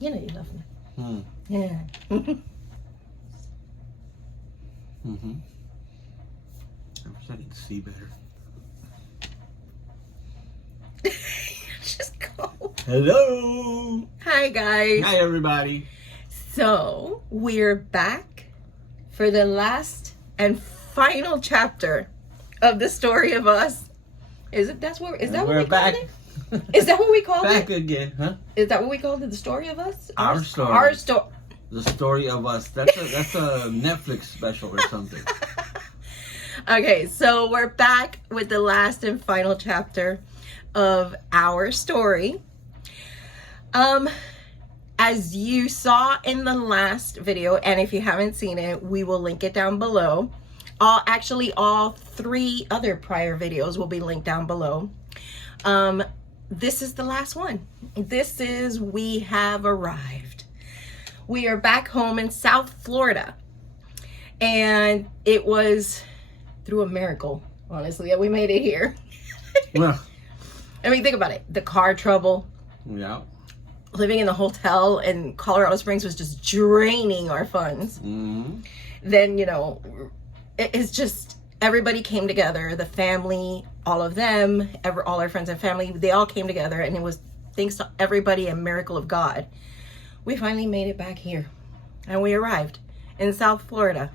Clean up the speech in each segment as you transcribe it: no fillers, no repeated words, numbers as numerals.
You know you love me. Hmm. Yeah. Mm-hmm. I wish I could see better. Just go. Hello. Hi, guys. Hi, everybody. So, we're back for the last and final chapter of the story of us. Is that what we back. called it? Is that what we called it? Back again, huh? Is that what we called it? The story of us? Our story. Our story. The story of us. That's a Netflix special or something. Okay, so we're back with the last and final chapter of our story. As you saw in the last video, and if you haven't seen it, we will link it down below. All 3 other prior videos will be linked down below. This is the last one. This is We Have Arrived. We are back home in South Florida. And it was through a miracle, honestly, that we made it here. Well, I mean, think about it. The car trouble. yeah. Living in the hotel in Colorado Springs was just draining our funds. Mm-hmm. Then, it's just everybody came together. The family, all of them, all our friends and family, they all came together. And it was, thanks to everybody, a miracle of God. We finally made it back here. And we arrived in South Florida.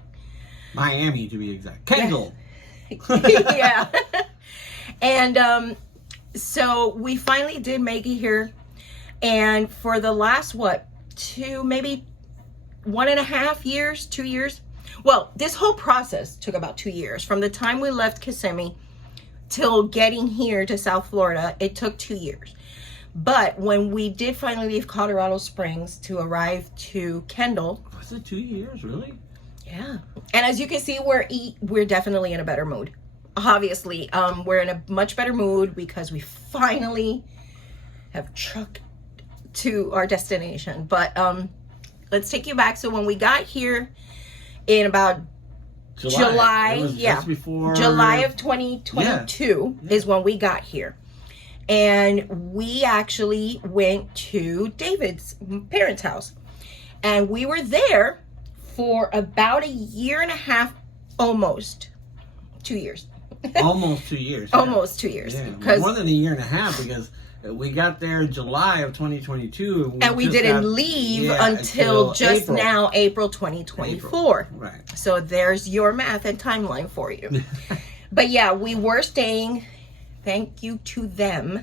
Miami, to be exact. Kendall. Yeah. And so we finally did make it here. And for the last, 2, maybe 1.5 years, 2 years. Well, this whole process took about 2 years. From the time we left Kissimmee till getting here to South Florida, it took 2 years. But when we did finally leave Colorado Springs to arrive to Kendall. Was it 2 years, really? Yeah. And as you can see, we're definitely in a better mood. Obviously, we're in a much better mood because we finally have trucked to our destination. But let's take you back. So when we got here in about July, just before July of 2022 is when we got here. And we actually went to David's parents' house. And we were there for about 1.5 years, almost 2 years. Almost 2 years. Yeah. Almost 2 years. Yeah. More than 1.5 years because we got there in July of 2022. And we didn't leave until just now, April 2024. April. Right. So there's your math and timeline for you. But yeah, we were staying, thank you to them,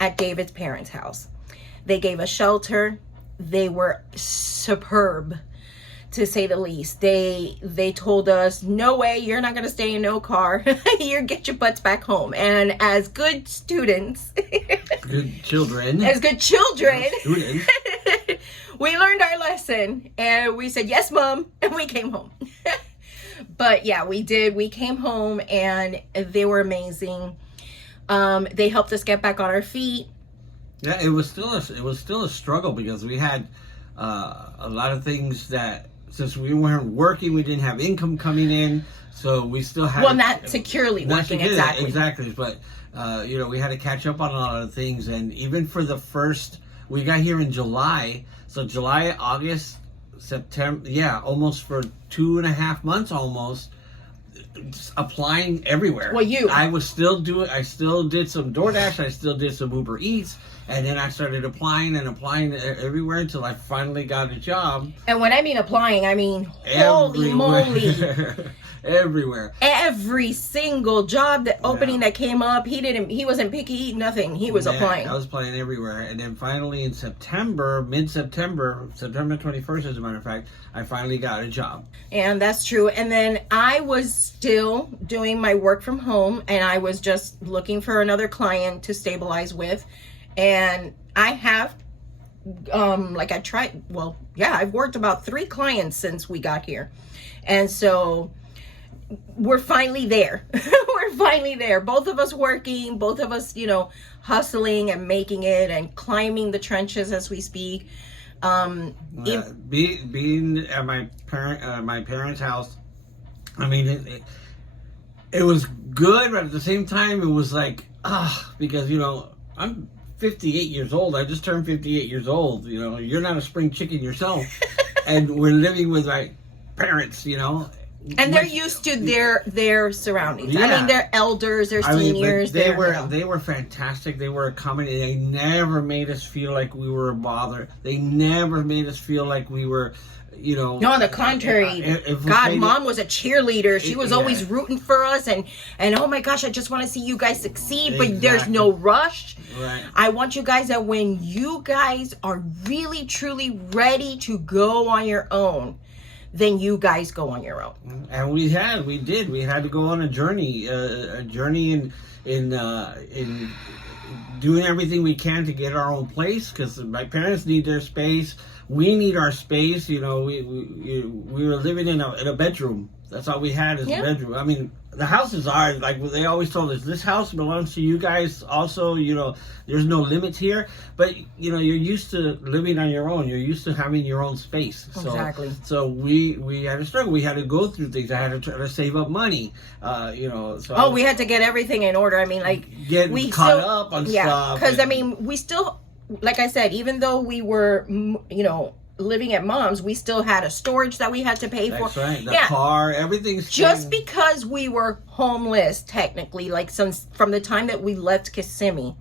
at David's parents' house. They gave us shelter. They were superb, to say the least. They told us, no way, you're not going to stay in no car. You get your butts back home. And as good students, good children, students, we learned our lesson and we said, yes, Mom, and we came home. But yeah, we did. We came home and they were amazing. They helped us get back on our feet. Yeah, it was still a struggle because we had a lot of things that, since we weren't working, we didn't have income coming in, so we still had not securely working, exactly. But we had to catch up on a lot of things, and even for the first, we got here in July, so July, August, September, almost for 2.5 months, almost. Just applying everywhere. Well, I still did some DoorDash, I still did some Uber Eats, and then I started applying everywhere until I finally got a job. And when I mean applying, I mean holy moly. Everywhere. Every single job opening that came up, he wasn't picky, nothing. He was applying. I was applying everywhere. And then finally in September, September 21st as a matter of fact, I finally got a job. And that's true. And then I was still doing my work from home and I was just looking for another client to stabilize with. And I have I've worked about 3 clients since we got here. And so we're finally there. We're finally there. Both of us working, both of us, hustling and making it and climbing the trenches as we speak. Being at my parents' house, I mean, it was good, but at the same time, it was like, because, I'm 58 years old. I just turned 58 years old. You know, you're not a spring chicken yourself. And we're living with my parents, you know. And they're used to their surroundings. Yeah. I mean, they're elders, they're seniors. They were fantastic. They were accommodating. They never made us feel like we were a bother. They never made us feel like we were, you know. No, on the contrary. God, Mom was a cheerleader. She was always rooting for us, and oh my gosh, I just want to see you guys succeed. But there's no rush. Right. I want you guys that when you guys are really truly ready to go on your own, then you guys go on your own. And we had to go on a journey in doing everything we can to get our own place, because my parents need their space. We need our space. You know, we were living in a bedroom. That's all we had is a bedroom. I mean, the house is ours. Like they always told us, this house belongs to you guys also. You know, there's no limits here. But, you know, you're used to living on your own. You're used to having your own space. Exactly. So we had to struggle. We had to go through things. I had to try to save up money. You know. So we had to get everything in order. I mean, like getting caught up on stuff. Because I mean, we still, like I said, even though we were, you know, living at Mom's, we still had a storage that we had to pay for. That's right. The car, everything's just because we were homeless, technically, like from the time that we left Kissimmee.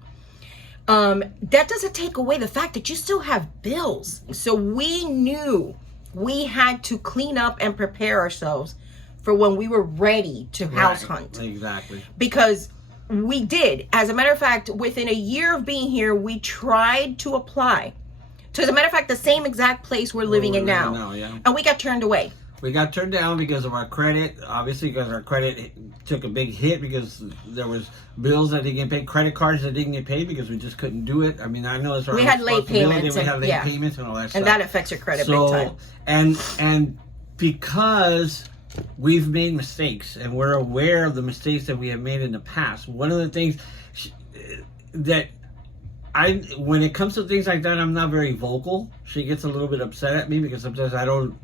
That doesn't take away the fact that you still have bills. So we knew we had to clean up and prepare ourselves for when we were ready to house hunt. Exactly. Because we did. As a matter of fact, within a year of being here, we tried to apply. So as a matter of fact, the same exact place we're living in now. And we got turned away. We got turned down because of our credit. Obviously, because our credit took a big hit because there was bills that didn't get paid, credit cards that didn't get paid because we just couldn't do it. I mean, I know it's our had late payments. We had late payments and all that stuff. And that affects your credit big time. And because we've made mistakes and we're aware of the mistakes that we have made in the past, one of the things that when it comes to things like that, I'm not very vocal. She gets a little bit upset at me because sometimes I don't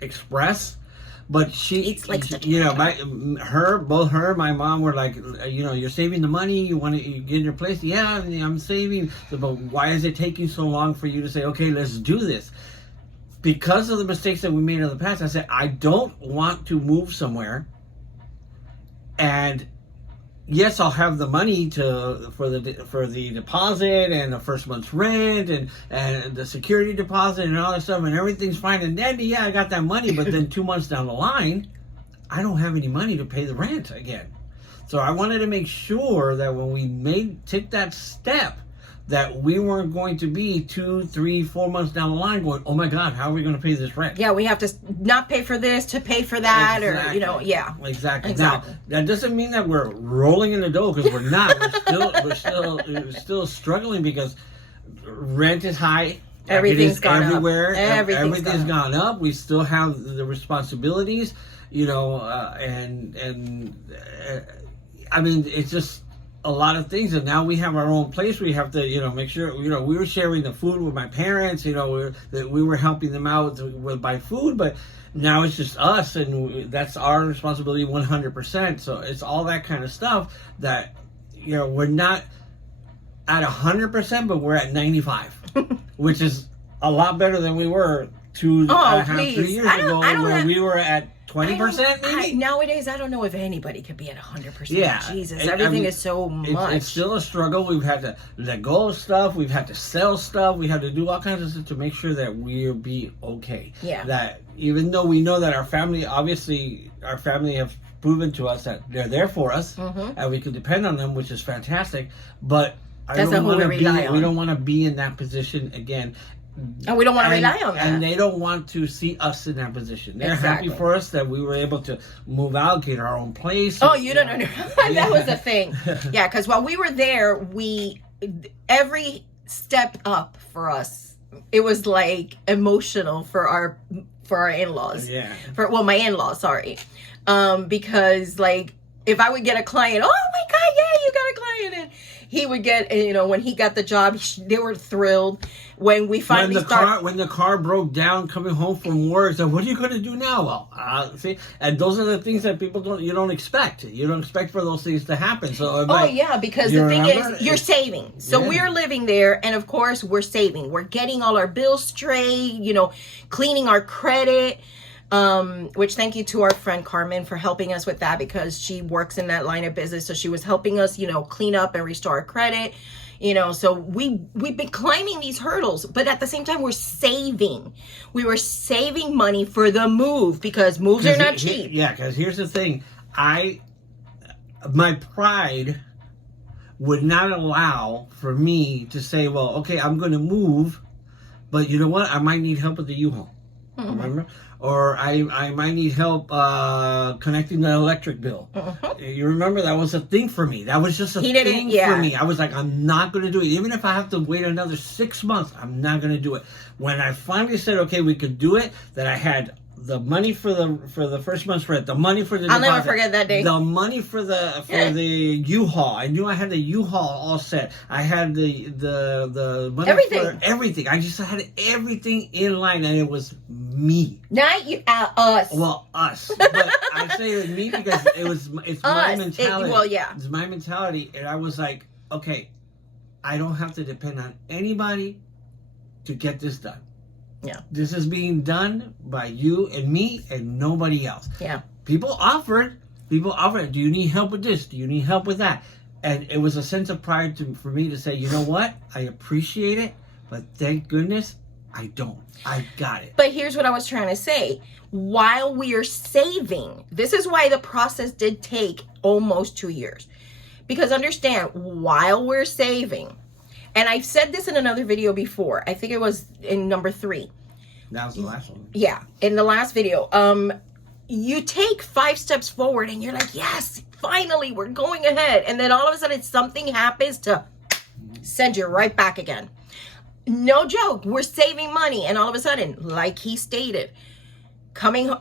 express. But you know, both her and my mom were like, you know, you're saving the money, you want to get in your place. Yeah, I'm saving. But why is it taking so long for you to say, okay, let's do this? Because of the mistakes that we made in the past, I said, I don't want to move somewhere. And yes, I'll have the money for the deposit and the first month's rent and the security deposit and all that stuff, and everything's fine and dandy. Yeah, I got that money, but then 2 months down the line, I don't have any money to pay the rent again. So I wanted to make sure that when we took that step, that we weren't going to be 2, 3, 4 months down the line going, oh my God, how are we going to pay this rent? Yeah, we have to not pay for this to pay for that, or, you know, Exactly. Now, that doesn't mean that we're rolling in the dough, because we're not. we're still struggling because rent is high. Everything's gone everywhere. Up. Everything's gone up. We still have the responsibilities, you know, I mean, it's just a lot of things, and now we have our own place. We have to, you know, make sure, you know, we were sharing the food with my parents, you know, we were helping them out with buy food, but now it's just us, and that's our responsibility 100%. So it's all that kind of stuff that, you know, we're not at 100%, but we're at 95, which is a lot better than we were 2.5, 3 years ago, where we were at 20%, maybe? Nowadays, I don't know if anybody could be at 100%. Yeah. Jesus, everything is so much. It's still a struggle. We've had to let go of stuff. We've had to sell stuff. We had to do all kinds of stuff to make sure that we'll be okay. Yeah. That even though we know that our family have proven to us that they're there for us, and we can depend on them, which is fantastic. But we don't want to be in that position again. And we don't want to rely on that. And they don't want to see us in that position. They're happy for us that we were able to move out, get our own place. Oh, you don't know. That was the thing. Yeah, because while we were there, every step up for us, it was like emotional for our in-laws. Yeah. My in-laws, sorry. Because like if I would get a client, oh my God, yeah, you got a client, and he would get, you know, when he got the job, they were thrilled. When we finally when the car broke down coming home from work, so what are you going to do now? Well, see, and those are the things that you don't expect. You don't expect for those things to happen. So yeah, because the thing is, you're saving. So we're living there, and of course, we're saving. We're getting all our bills straight. You know, cleaning our credit. Which thank you to our friend Carmen for helping us with that, because she works in that line of business. So she was helping us, you know, clean up and restore our credit. You know, so we've been climbing these hurdles, but at the same time, we're saving. We were saving money for the move, because moves are not cheap. Yeah, because here's the thing. My pride would not allow for me to say, well, okay, I'm going to move, but you know what? I might need help with the U-Haul. Mm-hmm. Remember? Or I might need help connecting the electric bill. Mm-hmm. You remember, that was a thing for me. That was just a thing for me. I was like, I'm not going to do it. Even if I have to wait another 6 months, I'm not going to do it. When I finally said, okay, we could do it, that I had the money for the first month's rent, the money for the I'll deposit, never forget that day. the money for the U-Haul. I knew I had the U-Haul all set. I had the money for everything. I just had everything in line, and it was me. Not you, us. Well, us. But I say it me because it's my mentality. It's my mentality, and I was like, okay, I don't have to depend on anybody to get this done. Yeah. This is being done by you and me and nobody else. Yeah. People offered. Do you need help with this? Do you need help with that? And it was a sense of pride for me to say, you know what? I appreciate it, but thank goodness I don't. I got it. But here's what I was trying to say. While we are saving, this is why the process did take almost 2 years. Because understand, while we're saving, and I've said this in another video before. I think it was in number 3. That was the last one. Yeah, in the last video. You take 5 steps forward and you're like, yes, finally, we're going ahead. And then all of a sudden something happens to send you right back again. No joke. We're saving money. And all of a sudden, like he stated,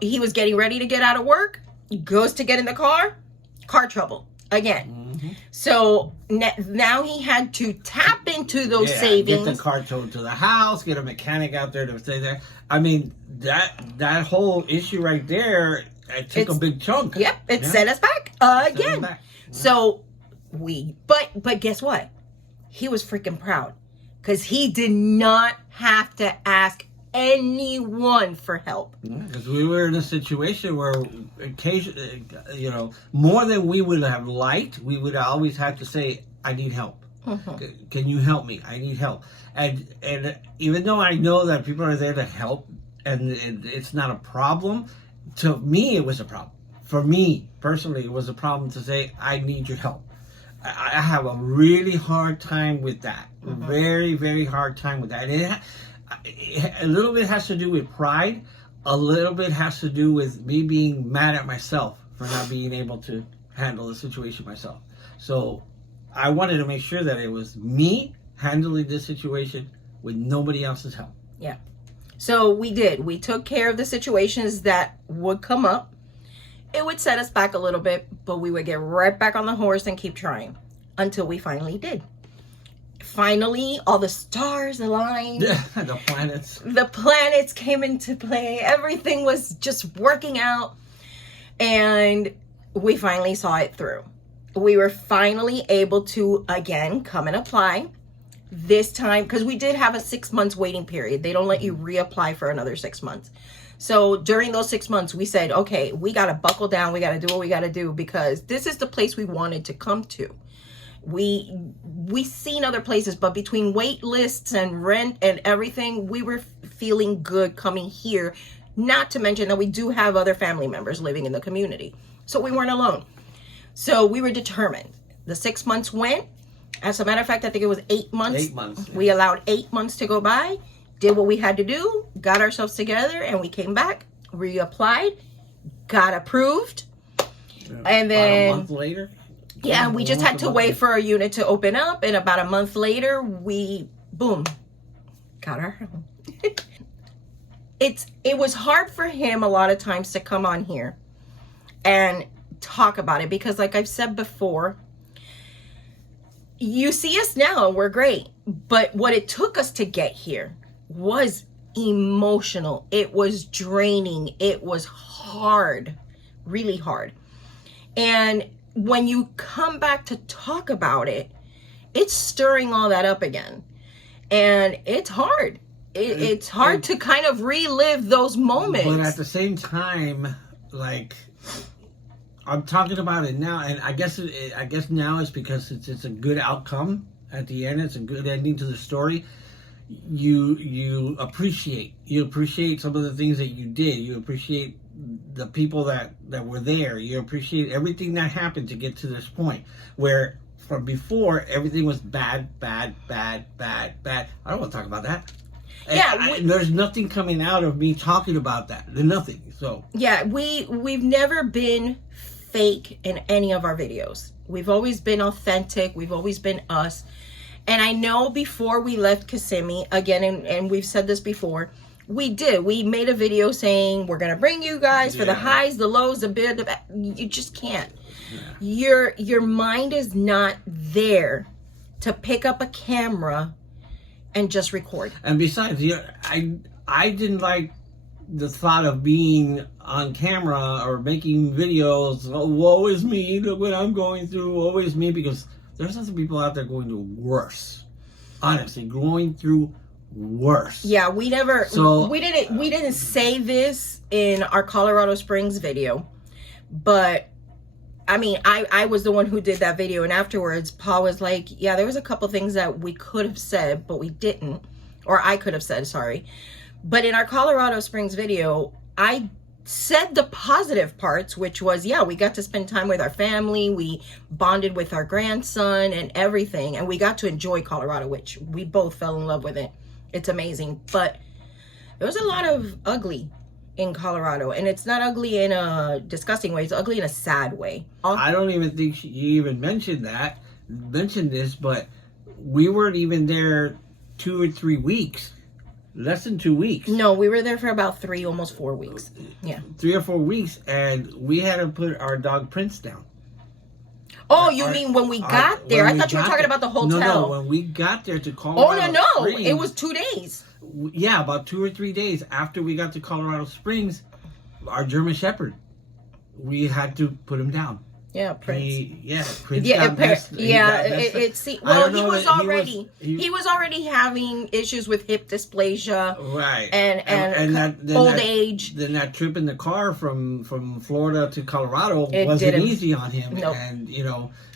he was getting ready to get out of work. He goes to get in the car trouble again. Mm-hmm. So now he had to tap into those savings. Get the car towed to the house, get a mechanic out there to stay there. I mean, that whole issue right there, it took a big chunk. Yep, it set us back again. Yeah. So but guess what? He was freaking proud, because he did not have to ask anyone for help. Because we were in a situation where occasionally, more than we would have liked, we would always have to say, I need help. Mm-hmm. Can you help me? I need help. And even though I know that people are there to help and it's not a problem, to me it was a problem. For me personally, it was a problem to say, I need your help. I have a really hard time with that. Mm-hmm. Very, very hard time with that. And a little bit has to do with pride. A little bit has to do with me being mad at myself for not being able to handle the situation myself. So I wanted to make sure that it was me handling this situation with nobody else's help. Yeah. So we did. We took care of the situations that would come up. It would set us back a little bit, but we would get right back on the horse and keep trying until we finally did. Finally, all the stars aligned. Yeah, the planets. The planets came into play. Everything was just working out. And we finally saw it through. We were finally able to, again, come and apply. This time, because we did have a 6 months waiting period. They don't let you reapply for another 6 months. So during those 6 months, we said, okay, we got to buckle down. We got to do what we got to do, because this is the place we wanted to come to. We seen other places, but between wait lists and rent and everything, we were feeling good coming here. Not to mention that we do have other family members living in the community. So we weren't alone. So we were determined. The 6 months went. As a matter of fact, I think it was 8 months. 8 months. Yeah. We allowed 8 months to go by, did what we had to do, got ourselves together, and we came back, reapplied, got approved. Yeah, and then about a month later. Yeah, we just had to wait for our unit to open up, and about a month later, we, boom, got our home. It was hard for him a lot of times to come on here and talk about it, because like I've said before, you see us now, we're great. But what it took us to get here was emotional. It was draining. It was hard, really hard. And when you come back to talk about it, it's stirring all that up again. And it's hard. It's hard to kind of relive those moments. But at the same time, like, I'm talking about it now, and I guess now it's because it's a good outcome at the end. It's a good ending to the story. You appreciate some of the things that you did. You appreciate the people that were there. You appreciate everything that happened to get to this point where from before everything was bad. I don't want to talk about that. Yeah, there's nothing coming out of me talking about that. There's nothing. So yeah, we've never been fake in any of our videos. We've always been authentic. We've always been us. And I know before we left Kissimmee, again, and we've said this before, we made a video saying we're gonna bring you guys for the highs, the lows, the bid, the bad. You just can't. Yeah. Your mind is not there to pick up a camera and just record. And besides, I didn't like the thought of being on camera or making videos. Oh, woe is me! Look what I'm going through. Woe is me, because there's other people out there going through worse. Honestly, going through worse. Yeah, we didn't say this in our Colorado Springs video, but I mean, I was the one who did that video, and afterwards Paul was like, yeah, there was a couple things that we could have said, but we didn't, or I could have said, sorry. But in our Colorado Springs video, I said the positive parts, which was, yeah, we got to spend time with our family, we bonded with our grandson and everything, and we got to enjoy Colorado, which we both fell in love with it. It's amazing. But there was a lot of ugly in Colorado, and it's not ugly in a disgusting way, it's ugly in a sad way. I don't even think you even mentioned this, but we weren't even there 2 or 3 weeks. Less than 2 weeks. No, we were there for about 3, almost 4 weeks. Yeah. 3 or 4 weeks, and we had to put our dog Prince down. Oh, you mean when we got there? I thought you were talking about the hotel. No, when we got there to Colorado Springs. It was 2 days. Yeah, about 2 or 3 days after we got to Colorado Springs, our German Shepherd, we had to put him down. Yeah, Prince. Prince. He was already having issues with hip dysplasia, right? And old age. Then that trip in the car from Florida to Colorado wasn't easy on him, nope. And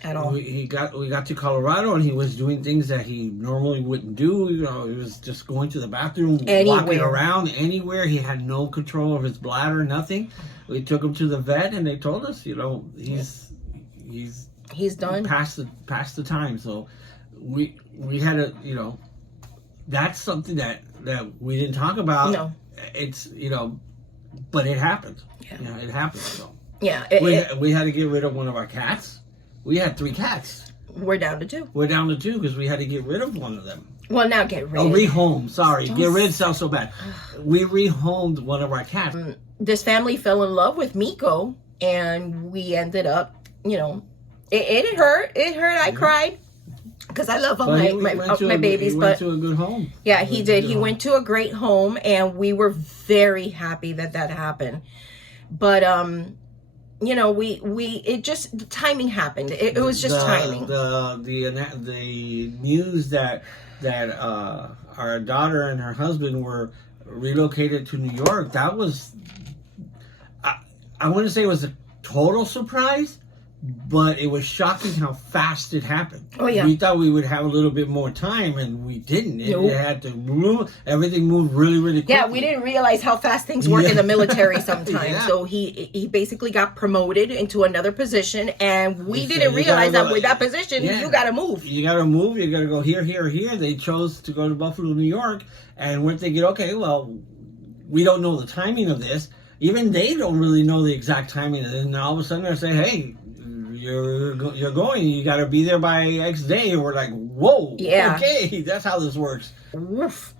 at all. We got to Colorado, and he was doing things that he normally wouldn't do. He was just going to the bathroom, walking around anywhere. He had no control of his bladder, nothing. We took him to the vet, and they told us, he's done past the time. So we had to, that's something that we didn't talk about. No, it's but it happened. Yeah, it happened. So yeah, we had to get rid of one of our cats. We had 3 cats. We're down to 2. We're down to 2 because we had to get rid of one of them. Well, now get rid. Oh, rehome. Sorry, get rid sounds so bad. We rehomed one of our cats. This family fell in love with Miko, and we ended up, it hurt. It hurt. I cried because I love all my babies. He went to a good home. Yeah, he did. He went to a great home, and we were very happy that happened. But the timing happened. It was just timing. The news that our daughter and her husband were relocated to New York, that was, I wouldn't say it was a total surprise, but it was shocking how fast it happened. Oh yeah. We thought we would have a little bit more time, and we didn't. It had to move. Everything moved really, really quickly. Yeah, we didn't realize how fast things work in the military sometimes. Yeah. So he basically got promoted into another position, and we didn't realize that with that position, you got to move. You got to move. You got to go here, here, here. They chose to go to Buffalo, New York, and we're thinking, okay, well, we don't know the timing of this. Even they don't really know the exact timing, and then all of a sudden they say, hey, you're going, you got to be there by X day. And we're like, whoa, yeah, okay, that's how this works. Oof.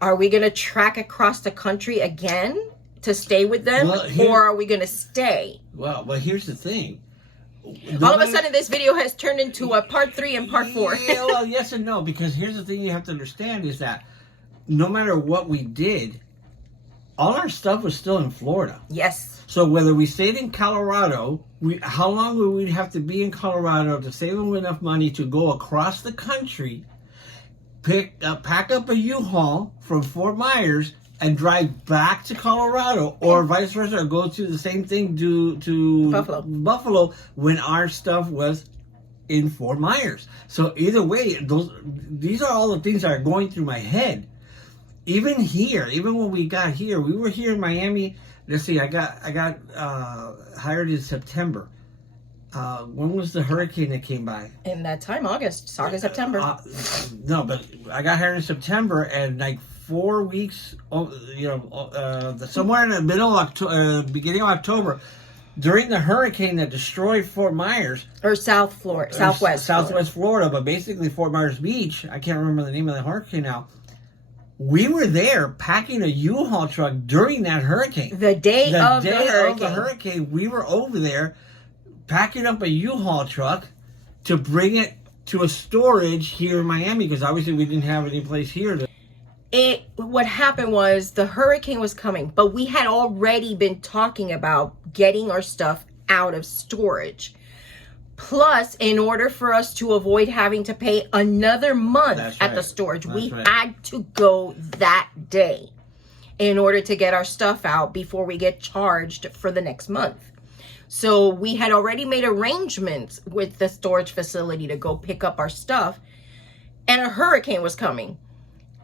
Are we going to track across the country again to stay with them, or are we going to stay? Well, but here's the thing. All of a sudden, this video has turned into a part 3 and part 4. Yeah, well, yes and no, because here's the thing you have to understand is that no matter what we did, all our stuff was still in Florida. Yes. So whether we stayed in Colorado, how long would we have to be in Colorado to save them enough money to go across the country, pack up a U-Haul from Fort Myers, and drive back to Colorado, or vice versa, or go to the same thing to Buffalo when our stuff was in Fort Myers. So either way, these are all the things that are going through my head. Even here, even when we got here, we were here in Miami. Let's see, I got hired in September. When was the hurricane that came by? In that time, August, September. No, but I got hired in September, and like 4 weeks, somewhere in the middle of October, beginning of October, during the hurricane that destroyed Fort Myers, or Southwest Florida, but basically Fort Myers Beach. I can't remember the name of the hurricane now. We were there packing a U-Haul truck during that hurricane. The day of the hurricane, we were over there packing up a U-Haul truck to bring it to a storage here in Miami, because obviously we didn't have any place here to... What happened was the hurricane was coming, but we had already been talking about getting our stuff out of storage. Plus, in order for us to avoid having to pay another month at the storage, we had to go that day in order to get our stuff out before we get charged for the next month. So we had already made arrangements with the storage facility to go pick up our stuff, and a hurricane was coming.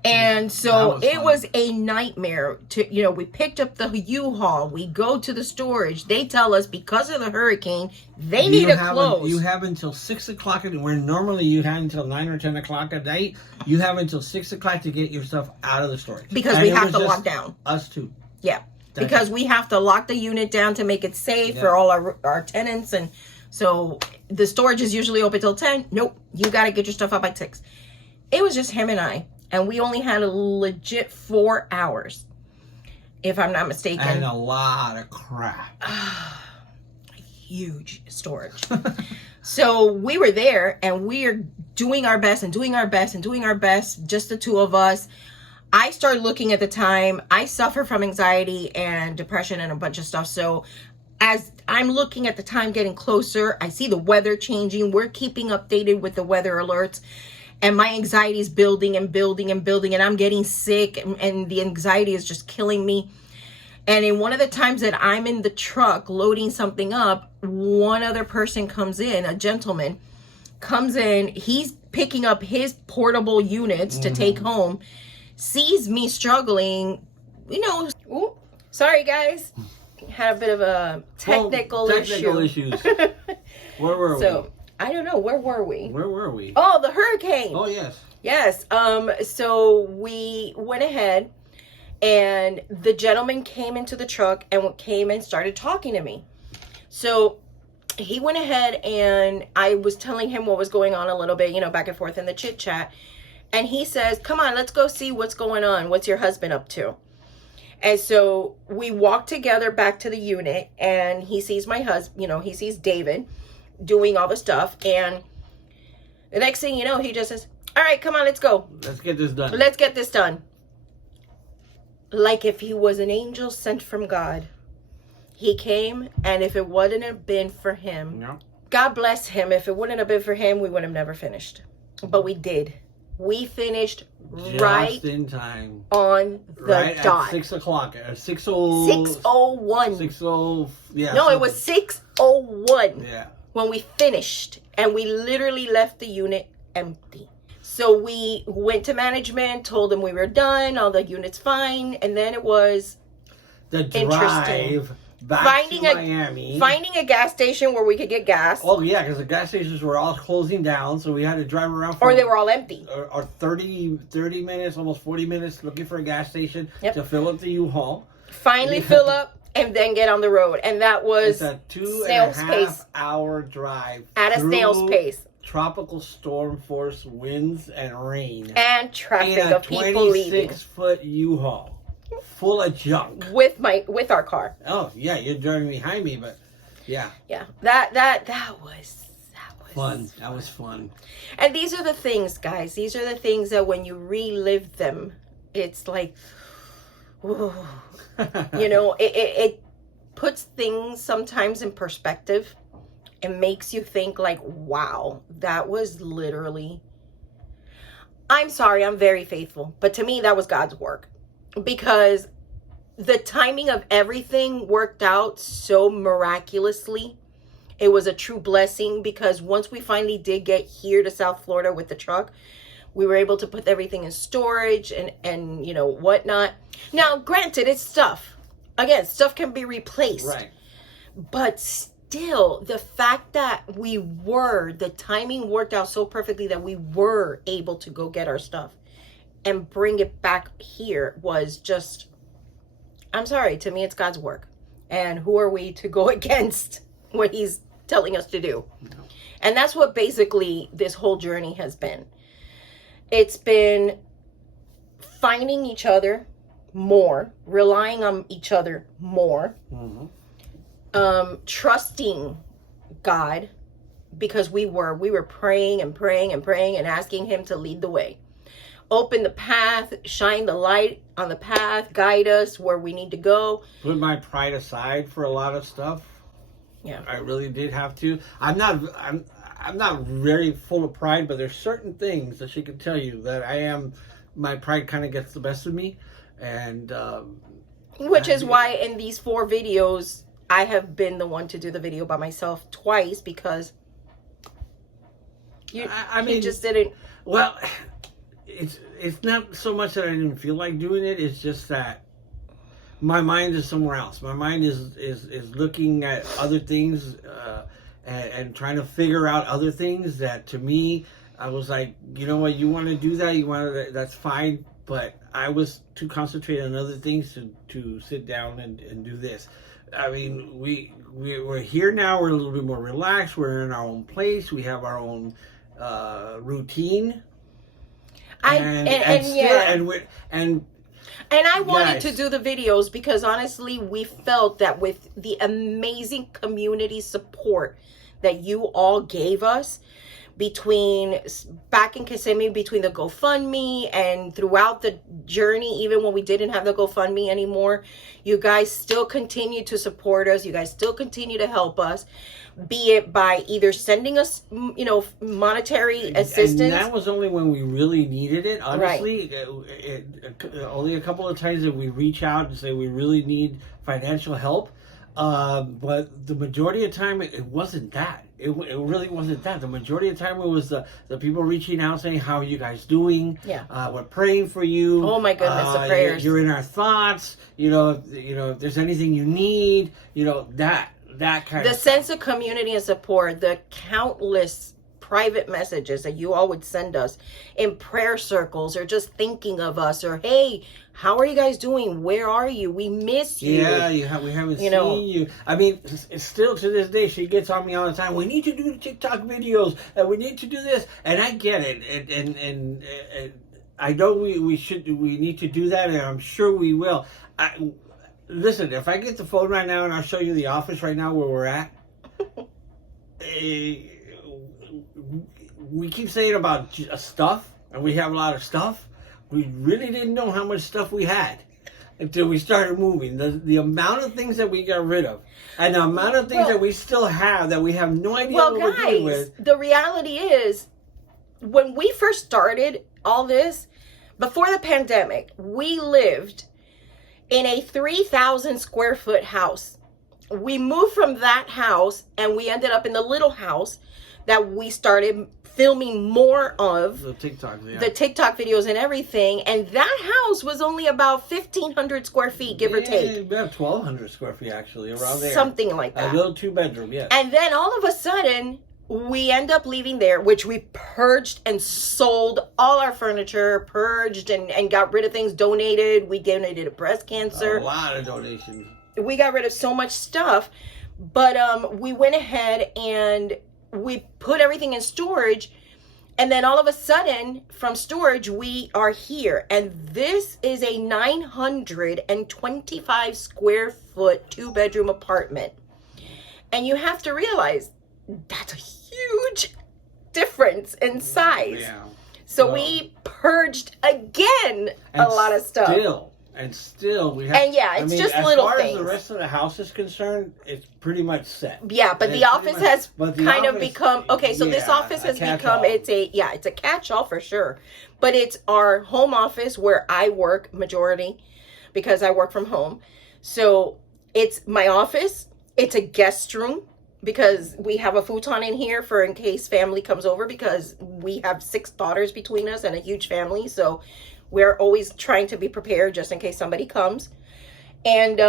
And so it was a nightmare to, we picked up the U-Haul, we go to the storage, they tell us because of the hurricane, they need to close. You have until 6 o'clock, where normally you have until 9 or 10 o'clock at night, you have until 6 o'clock to get your stuff out of the storage. Because we have to lock down. Us too. Yeah. Because we have to lock the unit down to make it safe for all our tenants. And so the storage is usually open till 10. Nope. You got to get your stuff out by 6. It was just him and I. And we only had a legit 4 hours, if I'm not mistaken. And a lot of crap. Huge storage. So we were there, and we are doing our best, just the two of us. I started looking at the time. I suffer from anxiety and depression and a bunch of stuff. So as I'm looking at the time getting closer, I see the weather changing. We're keeping updated with the weather alerts. And my anxiety is building and building and building, and I'm getting sick, and the anxiety is just killing me. And in one of the times that I'm in the truck loading something up, one other person comes in, a gentleman comes in. He's picking up his portable units to take home, sees me struggling, Ooh, sorry guys, had a bit of a technical issues. Where were we? I don't know. Where were we? Oh, the hurricane. Oh, yes. Yes. So we went ahead, and the gentleman came into the truck and came and started talking to me. So he went ahead, and I was telling him what was going on a little bit, back and forth in the chit chat. And he says, "Come on, let's go see what's going on. What's your husband up to?" And so we walked together back to the unit, and he sees my husband, he sees David doing all the stuff, and the next thing you know, he just says, "All right, come on, let's go. Let's get this done." Like if he was an angel sent from God. He came, and if it wouldn't have been for him, God bless him, if it wouldn't have been for him, we would have never finished. But we did. We finished just in time. On the dot. At 6 o'clock. 6:01. 6:0. Yeah. No, it was 6:01. Yeah. When we finished, and we literally left the unit empty. So we went to management, told them we were done, all the units fine, and then it was the drive back to Miami. Finding a gas station where we could get gas. Oh yeah, because the gas stations were all closing down, so we had to drive around or they were all empty. Or 30 minutes, almost 40 minutes looking for a gas station to fill up the U-Haul. Finally fill up. And then get on the road. And that was a 2.5 hour drive. At a snail's pace. Tropical storm force winds and rain. And traffic of people leaving. 26-foot U-Haul. Full of junk. With our car. Oh, yeah. You're driving behind me, but, Yeah. Yeah. That was Fun. That was fun. And these are the things, guys. These are the things that when you relive them, it's like, whoa. You know, it puts things sometimes in perspective. It makes you think like, wow, that was literally, I'm sorry, I'm very faithful, but to me, that was God's work, because the timing of everything worked out so miraculously. It was a true blessing, because once we finally did get here to South Florida with the truck, we were able to put everything in storage and you know, whatnot. Now, granted, it's stuff. Again, stuff can be replaced. Right. But still, the fact that the timing worked out so perfectly that we were able to go get our stuff and bring it back here was just, I'm sorry, to me, it's God's work. And who are we to go against what he's telling us to do? No. And that's what basically this whole journey has been. It's been finding each other more, relying on each other more, trusting God, because we were praying and praying and praying and asking him to lead the way, open the path, shine the light on the path, guide us where we need to go. Put my pride aside for a lot of stuff. Yeah, I really did have to. I'm not very full of pride, but there's certain things that she can tell you that my pride kind of gets the best of me. And which is why in these 4 videos, I have been the one to do the video by myself twice, because you just didn't. Well, it's not so much that I didn't feel like doing it. It's just that my mind is somewhere else. My mind is looking at other things and trying to figure out other things that, to me, I was like, you know what, you want to do that, that's fine. But I was too concentrated on other things to sit down and do this. I mean, we're here now. We're a little bit more relaxed. We're in our own place. We have our own routine. And I wanted to do the videos because honestly, we felt that with the amazing community support that you all gave us, back in Kissimmee, between the GoFundMe and throughout the journey, even when we didn't have the GoFundMe anymore, you guys still continue to support us. You guys still continue to help us, be it by either sending us, you know, monetary assistance. And that was only when we really needed it. Honestly, only a couple of times that we reach out and say we really need financial help. But the majority of the time, it wasn't that. It really wasn't that. The majority of the time, it was the people reaching out saying, how are you guys doing? Yeah. We're praying for you. Oh my goodness, the prayers. You're in our thoughts. You know, if there's anything you need, you know, that kind of the sense of community and support, the countless private messages that you all would send us in prayer circles, or just thinking of us, or hey, how are you guys doing? Where are you? We miss you. Yeah, we haven't seen you. I mean, it's still to this day, she gets on me all the time. We need to do the TikTok videos, and we need to do this. And I get it, and I know we need to do that, and I'm sure we will. Listen, if I get the phone right now and I'll show you the office right now where we're at. We keep saying about stuff, and we have a lot of stuff. We really didn't know how much stuff we had until we started moving. The amount of things that we got rid of, and the amount of things that we still have that we have no idea what we're doing with. The reality is, when we first started all this, before the pandemic, we lived in a 3,000 square foot house. We moved from that house and we ended up in the little house that we started filming more of the TikTok videos and everything. And that house was only about 1,500 square feet, give or take. About 1,200 square feet, actually, around there. Something like that. A little 2-bedroom, yes. And then all of a sudden, we end up leaving there, which we purged and sold all our furniture, purged and got rid of things, donated. We donated to breast cancer. A lot of donations. We got rid of so much stuff, but we went ahead and we put everything in storage, and then all of a sudden, from storage, we are here. And this is a 925 square foot 2-bedroom apartment. And you have to realize that's a huge difference in size. Yeah. So we purged again a lot of stuff. Still, we have. And yeah, it's just little things. As far as the rest of the house is concerned, it's pretty much set. Yeah, but the office has kind of become okay. So this office has become it's a catch-all for sure. But it's our home office where I work majority because I work from home. So it's my office. It's a guest room because we have a futon in here for in case family comes over because we have 6 daughters between us and a huge family. So we're always trying to be prepared just in case somebody comes. And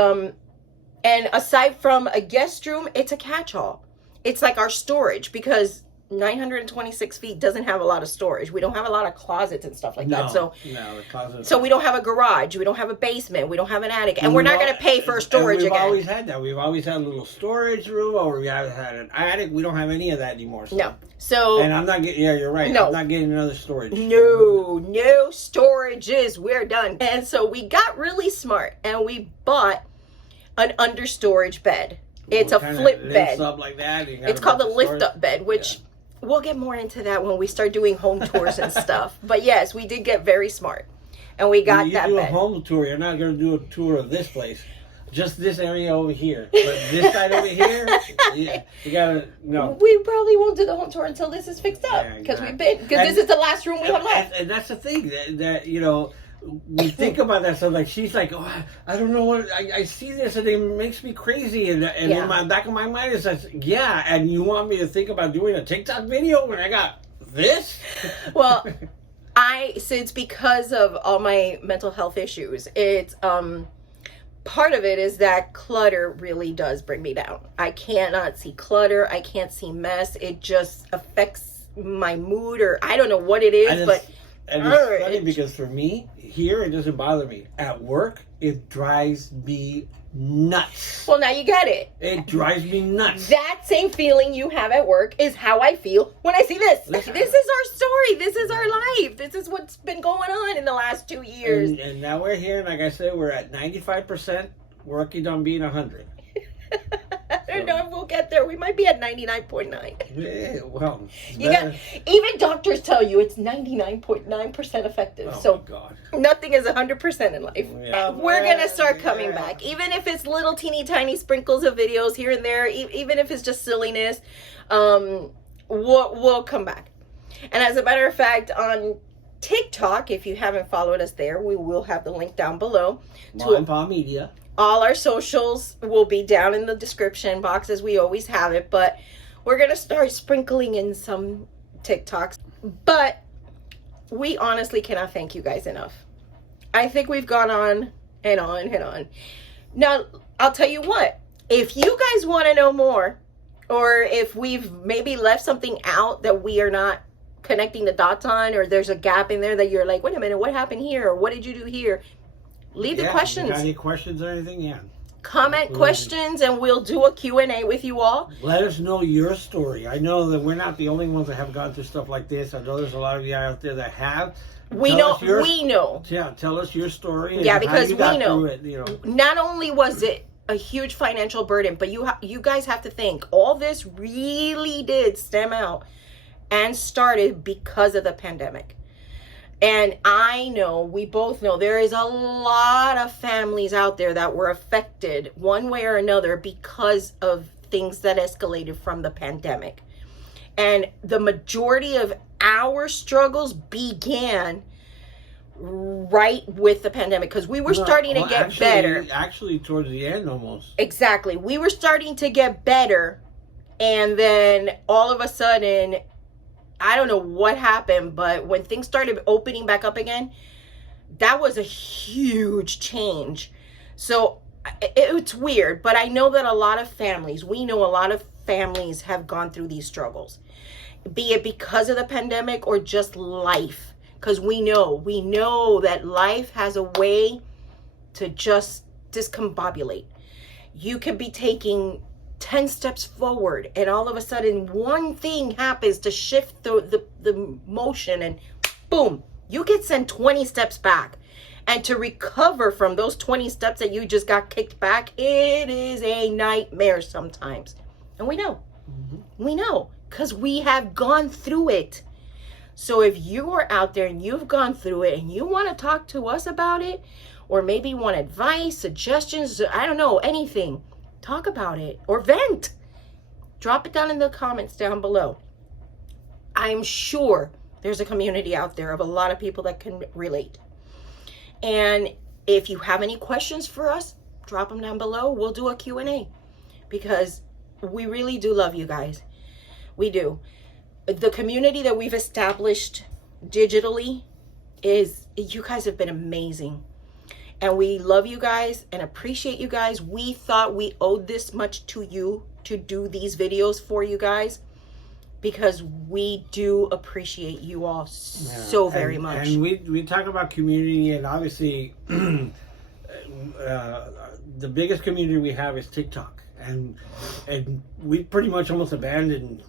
aside from a guest room, it's a catch-all. It's like our storage because 926 feet doesn't have a lot of storage. We don't have a lot of closets and stuff like that. So the closets. So we don't have a garage. We don't have a basement. We don't have an attic. And we're not going to pay for storage again. We've always had that. We've always had a little storage room or we have had an attic. We don't have any of that anymore. No. So. And I'm not getting, yeah, you're right. No. I'm not getting another storage. No storages. We're done. And so we got really smart and we bought an understorage bed. It's a flip bed. Up like that. It's called a lift-up bed, which... Yeah. We'll get more into that when we start doing home tours and stuff. But yes, we did get very smart. And we got that bed. You do a home tour, you're not going to do a tour of this place. Just this area over here. But this side over here, yeah, you got to, no. We probably won't do the home tour until this is fixed up. Because this is the last room we have left. And that's the thing, that you know, we think about that stuff. Like, she's like, oh, I don't know what, I see this and it makes me crazy. And in my back of my mind is like, yeah, and you want me to think about doing a TikTok video when I got this? Well, so it's because of all my mental health issues. It's, part of it is that clutter really does bring me down. I cannot see clutter. I can't see mess. It just affects my mood or I don't know what it is, but... And it's funny because for me, here, it doesn't bother me. At work, it drives me nuts. Well, now you get it. It drives me nuts. That same feeling you have at work is how I feel when I see this. Listen, this is our story. This is our life. This is what's been going on in the last 2 years. And now we're here, and like I said, we're at 95%, working on being 100. I don't know if we'll get there. We might be at 99.9. Yeah, well, even doctors tell you it's 99.9% effective. Oh so my God. Nothing is 100% in life. Yeah. We're gonna start coming back, even if it's little teeny tiny sprinkles of videos here and there. Even if it's just silliness, we'll come back. And as a matter of fact, on TikTok, if you haven't followed us there, we will have the link down below. To Paw Media. All our socials will be down in the description box as we always have it, but we're going to start sprinkling in some TikToks. But we honestly cannot thank you guys enough. I think we've gone on and on and on. Now, I'll tell you what, if you guys want to know more, or if we've maybe left something out that we are not connecting the dots on, or there's a gap in there that you're like, wait a minute, what happened here? Or what did you do here? Leave the questions. You got any questions or anything? Yeah. Comment questions and we'll do a Q&A with you all. Let us know your story. I know that we're not the only ones that have gone through stuff like this. I know there's a lot of you out there that have. We know. Yeah, tell us your story. Yeah, because we know. It, you know. Not only was it a huge financial burden, but you guys have to think, all this really did stem out and started because of the pandemic. And I know, we both know, there is a lot of families out there that were affected one way or another because of things that escalated from the pandemic. And the majority of our struggles began right with the pandemic because we were starting to get better. Actually, towards the end almost. Exactly. We were starting to get better. And then all of a sudden, I don't know what happened, but when things started opening back up again, that was a huge change. So it's weird, but I know that we know a lot of families have gone through these struggles, be it because of the pandemic or just life. Because we know that life has a way to just discombobulate. You could be taking 10 steps forward and all of a sudden one thing happens to shift the motion and boom, you get sent 20 steps back. And to recover from those 20 steps that you just got kicked back, it is a nightmare sometimes. And we know. We know. Because we have gone through it. So if you are out there and you've gone through it and you want to talk to us about it, or maybe want advice, suggestions, I don't know, anything, talk about it or vent. Drop it down in the comments down below. I'm sure there's a community out there of a lot of people that can relate. And if you have any questions for us, drop them down below. We'll do a Q&A because we really do love you guys. We do. The community that we've established digitally you guys have been amazing. And we love you guys and appreciate you guys. We thought we owed this much to you to do these videos for you guys because we do appreciate you all so very much. And we talk about community, and obviously the biggest community we have is TikTok. And we pretty much almost abandoned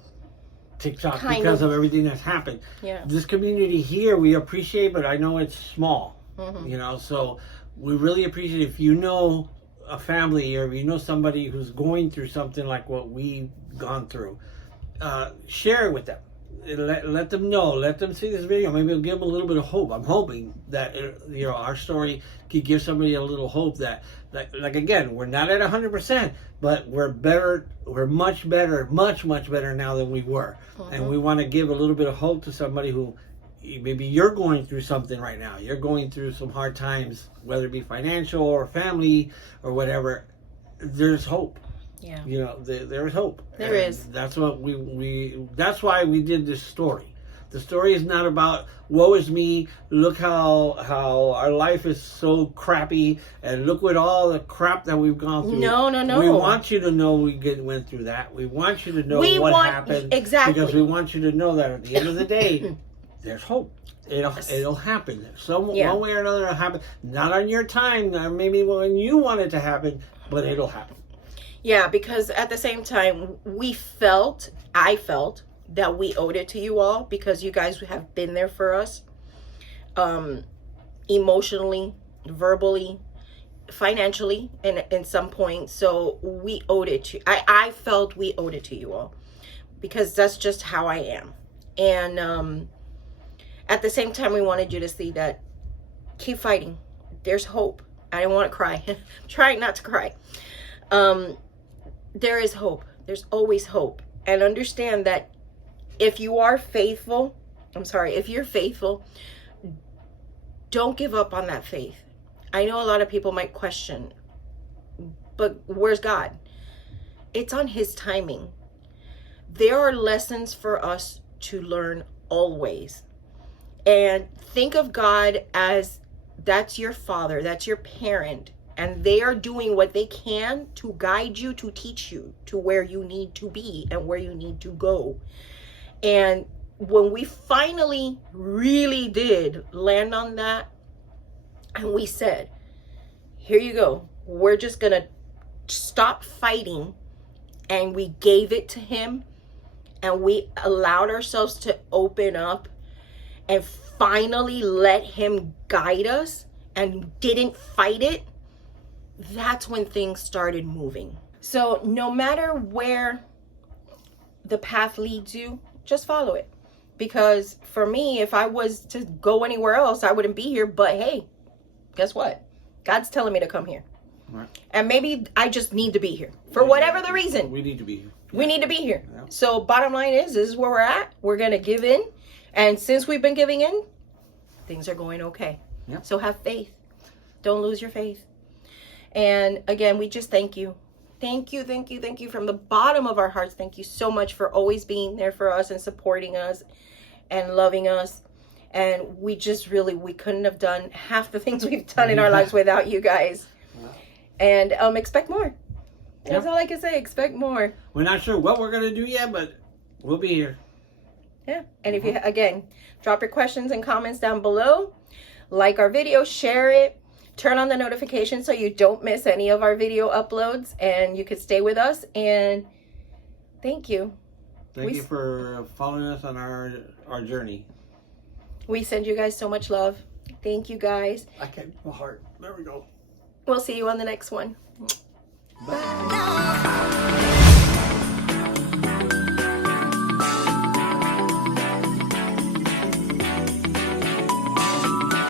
TikTok because of everything that's happened. Yeah. This community here we appreciate, but I know it's small. You know, so we really appreciate if you know a family or if you know somebody who's going through something like what we've gone through. Share it with them. Let them know. Let them see this video. Maybe it'll give them a little bit of hope. I'm hoping that you know our story could give somebody a little hope that like again, we're not at 100%, but we're better. We're much better, much better now than we were. And we want to give a little bit of hope to somebody who maybe you're going through something right now. You're going through some hard times, whether it be financial or family or whatever. There's hope. Yeah. You know, there's hope. There is. That's what we that's why we did this story. The story is not about woe is me, look how our life is so crappy and look what all the crap that we've gone through. No. We want you to know went through that. We want you to know what happened. Exactly. Because we want you to know that at the end of the day there's hope. It'll happen. One way or another it'll happen. Not on your time, maybe when you want it to happen, but it'll happen. Yeah, because at the same time, I felt that we owed it to you all because you guys have been there for us, emotionally, verbally, financially, and in some points. So we owed it to. I felt we owed it to you all because that's just how I am. And at the same time, we wanted you to see that keep fighting. There's hope. I didn't want to cry. I'm trying not to cry. There is hope. There's always hope. And understand that if you're faithful, don't give up on that faith. I know a lot of people might question, but where's God? It's on His timing. There are lessons for us to learn always. And think of God as that's your father, that's your parent. And they are doing what they can to guide you, to teach you to where you need to be and where you need to go. And when we finally really did land on that, and we said, here you go. We're just going to stop fighting. And we gave it to Him. And we allowed ourselves to open up and finally let Him guide us and didn't fight it. That's when things started moving. So no matter where the path leads you, just follow it. Because for me, if I was to go anywhere else, I wouldn't be here. But hey, guess what? God's telling me to come here. Right. And maybe I just need to be here. For whatever the reason. We need to be here. We need to be here. Yeah. So bottom line is, this is where we're at. We're going to give in. And since we've been giving in, things are going okay. Yeah. So have faith. Don't lose your faith. And again, we just thank you. Thank you from the bottom of our hearts. Thank you so much for always being there for us and supporting us and loving us. And we just we couldn't have done half the things we've done in our lives without you guys. And expect more. That's all I can say. Expect more. We're not sure what we're going to do yet, but we'll be here. Yeah. And if you, again, drop your questions and comments down below. Like our video, share it. Turn on the notifications so you don't miss any of our video uploads, and you could stay with us. And thank you. Thank you for following us on our journey. We send you guys so much love. Thank you guys. I can't, my heart. There we go. We'll see you on the next one. Bye.